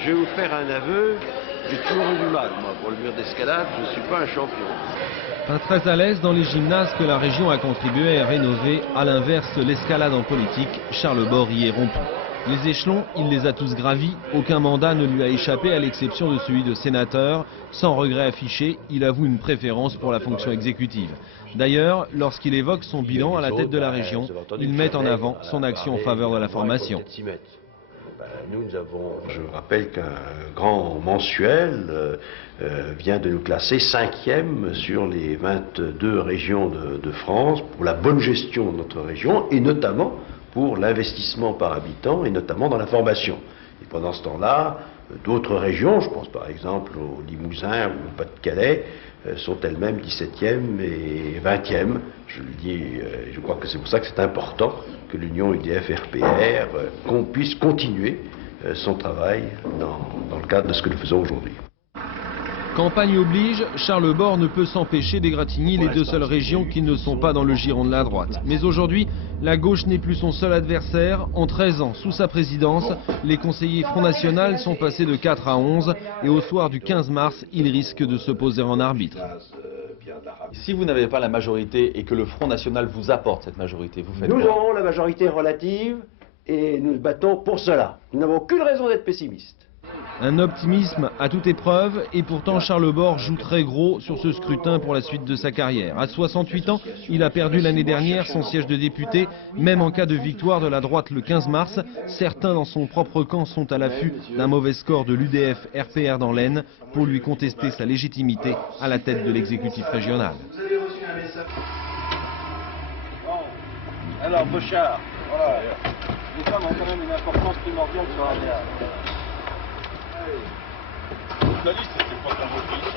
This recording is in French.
Je vais vous faire un aveu, j'ai toujours eu du mal, moi, pour le mur d'escalade, je ne suis pas un champion. Pas très à l'aise dans les gymnases que la région a contribué à rénover, à l'inverse l'escalade en politique, Charles Bord y est rompu. Les échelons, il les a tous gravis, aucun mandat ne lui a échappé à l'exception de celui de sénateur. Sans regret affiché, il avoue une préférence pour la fonction exécutive. D'ailleurs, lorsqu'il évoque son bilan à la tête de la région, il met en avant son action en faveur de la formation. Je rappelle qu'un grand mensuel vient de nous classer 5e sur les 22 régions de France pour la bonne gestion de notre région et notamment pour l'investissement par habitant et notamment dans la formation. Et pendant ce temps-là, d'autres régions, je pense par exemple au Limousin ou au Pas-de-Calais, sont elles-mêmes 17e et 20e. Je le dis, je crois que c'est pour ça que c'est important que l'Union UDF-RPR qu'on puisse continuer son travail dans le cadre de ce que nous faisons aujourd'hui. Campagne oblige, Charles Bord ne peut s'empêcher d'égratigner les deux seules régions qui ne sont pas dans le giron de la droite. Mais aujourd'hui, la gauche n'est plus son seul adversaire. En 13 ans, sous sa présidence, les conseillers Front National sont passés de 4 à 11 et au soir du 15 mars, ils risquent de se poser en arbitre. Si vous n'avez pas la majorité et que le Front National vous apporte cette majorité, vous faites quoi? Nous aurons la majorité relative et nous nous battons pour cela. Nous n'avons aucune raison d'être pessimistes. Un optimisme à toute épreuve et pourtant Charles Bord joue très gros sur ce scrutin pour la suite de sa carrière. À 68 ans, il a perdu l'année dernière son siège de député. Même en cas de victoire de la droite le 15 mars, certains dans son propre camp sont à l'affût d'un mauvais score de l'UDF-RPR dans l'Aisne pour lui contester sa légitimité à la tête de l'exécutif régional. Vous avez reçu un message. Alors, Bochard, voilà. Les femmes ont quand même une importance primordiale sur la. La liste, c'était pas un vote ici.